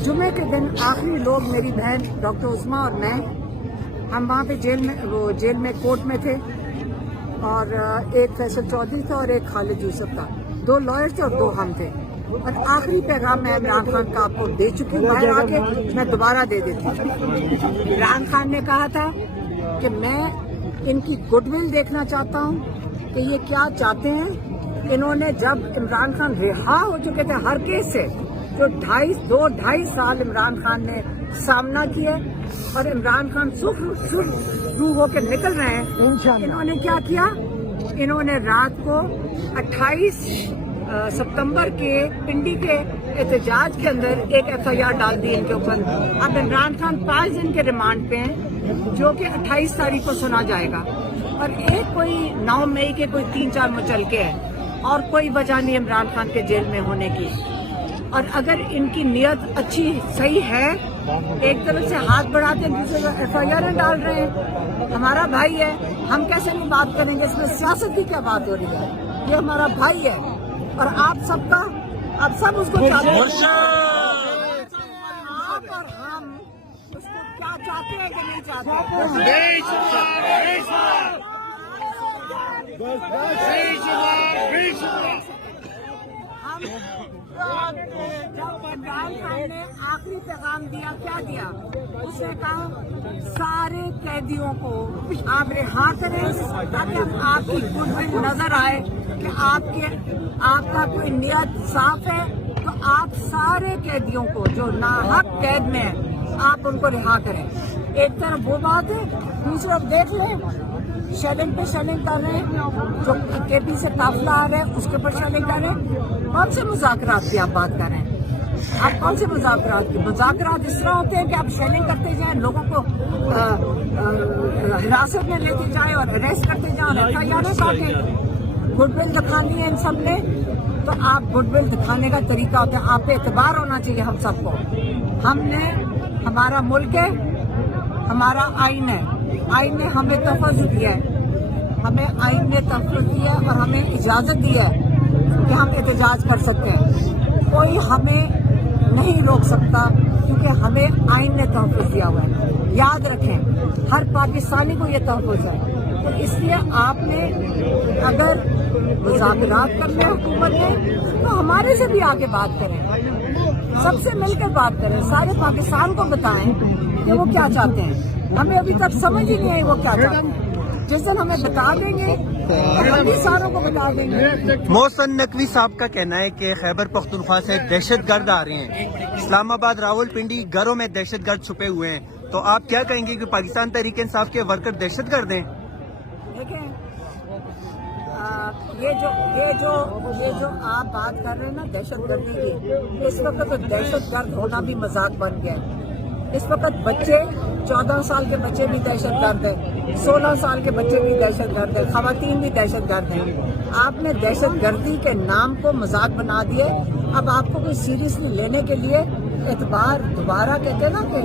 जुमे के दिन आखिरी लोग मेरी बहन डॉक्टर उस्मा और मैं, हम वहाँ पे जेल में कोर्ट में थे और एक फैसल चौधरी था और एक खालिद यूसुफ था, 2 लॉयर थे और 2 हम थे। और आखिरी पैगाम मैं इमरान खान का आपको दे चुकी हूँ, बाहर आके मैं दोबारा दे देती हूँ। इमरान खान ने कहा था कि मैं इनकी गुडविल देखना चाहता हूँ कि ये क्या चाहते हैं। इन्होंने जब इमरान खान रिहा हो चुके थे हर केस से, जो 2-2.5 साल इमरान खान ने सामना किया और इमरान खान सुख होकर निकल रहे हैं, इन्होंने क्या किया, इन्होंने रात को 28 सितंबर के पिंडी के एहतजाज के अंदर एक FIR डाल दी इनके ऊपर। अब इमरान खान 5 दिन के रिमांड पे हैं, जो कि 28 तारीख को सुना जाएगा। और एक कोई 9 मई के कोई 3-4 मुचलके है और कोई वजह नहीं इमरान खान के जेल में होने की। और अगर इनकी नीयत अच्छी सही है, एक तरफ से हाथ बढ़ाते हैं, दूसरे तरफ FIR डाल रहे हैं, हमारा भाई है, हम कैसे नहीं बात करेंगे, इसमें सियासत की क्या बात हो रही है। ये हमारा भाई है और आप सब उसको चाहते हैं, आप और हम उसको क्या चाहते हैं कि नहीं चाहते। हम जब इमरान खान ने आखिरी पैगाम दिया, क्या दिया, उसने कहा सारे कैदियों को आप रिहा करें ताकि आपकी गुडविल नजर आए कि आपका कोई नियत साफ है। तो आप सारे कैदियों को जो नाहक कैद में है, आप उनको रिहा करें। एक तरफ वो बात है, दूसरी तरफ देख लें शेलिंग पे शेलिंग कर रहे हैं, जो KP से काफिला आ रहे हैं उसके ऊपर शेलिंग कर रहे हैं। कौन से मुज़ाकरात की आप बात कर रहे हैं? आप कौन से मुज़ाकरात की? मुज़ाकरात इस तरह होते हैं कि आप शेलिंग करते जाएं, लोगों को हिरासत में लेते जाएं और अरेस्ट करते जाएं और FIR काटें। गुडविल दिखानी है इन सब ने, तो आप गुडविल दिखाने का तरीका होता है, आप पे एतबार होना चाहिए हम सबको। हमने, हमारा मुल्क है, हमारा आइन है, आइन ने हमें तहफ़्फ़ुज़ दिया है, हमें आइन ने तहफ़्फ़ुज़ दिया है और हमें इजाज़त दी है कि हम एहतजाज कर सकते हैं। कोई हमें नहीं रोक सकता क्योंकि हमें आइन ने तहफ़्फ़ुज़ दिया हुआ है। याद रखें, हर पाकिस्तानी को ये तहफ़्फ़ुज़ है। तो इसलिए आपने अगर मुज़ाकरात करने हुकूमत में, तो हमारे से भी आगे बात करें, सबसे मिलकर बात करें, सारे पाकिस्तान को बताएं कि वो क्या चाहते हैं। हमें अभी तक समझ ही नहीं आई वो क्या चाहते हैं। जिस दिन हमें बता देंगे तो हम भी सारों को बता देंगे। मोहसिन नकवी साहब का कहना है कि खैबर पख्तूनख्वा से दहशतगर्द आ रहे हैं, इस्लामाबाद, रावलपिंडी घरों में दहशतगर्द छुपे हुए हैं। तो आप क्या कहेंगे कि पाकिस्तान तहरीक इंसाफ के वर्कर दहशतगर्द हैं? देखें, ये जो आप बात कर रहे हैं ना दहशतगर्दी की, इस वक्त तो दहशतगर्द होना भी मजाक बन गया है। इस वक्त बच्चे, 14 साल के बच्चे भी दहशतगर्द हैं, 16 साल के बच्चे भी दहशतगर्द हैं, खवातीन भी दहशतगर्द हैं। आपने दहशतगर्दी के नाम को मजाक बना दिया। अब आपको कोई सीरियसली लेने के लिए एतबार दोबारा कहते हैं ना कि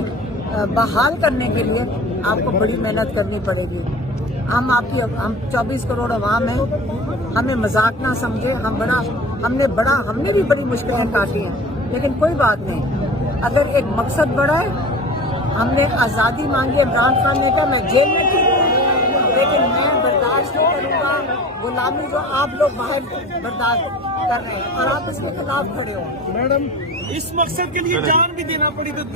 बहाल करने के लिए आपको बड़ी मेहनत करनी पड़ेगी। हम 24 करोड़ अवाम हैं, हमें मजाक ना समझे। हमने भी बड़ी मुश्किलें काटी हैं, लेकिन कोई बात नहीं। अगर एक मकसद बड़ा है, हमने आज़ादी मांगी, इमरान खान ने कहा मैं जेल में थी, लेकिन मैं बर्दाश्त नहीं करूँगा गुलामी जो आप लोग बाहर बर्दाश्त कर रहे हैं और आप इसके खिलाफ खड़े हो। मैडम, इस मकसद के लिए जान भी देना पड़ी तो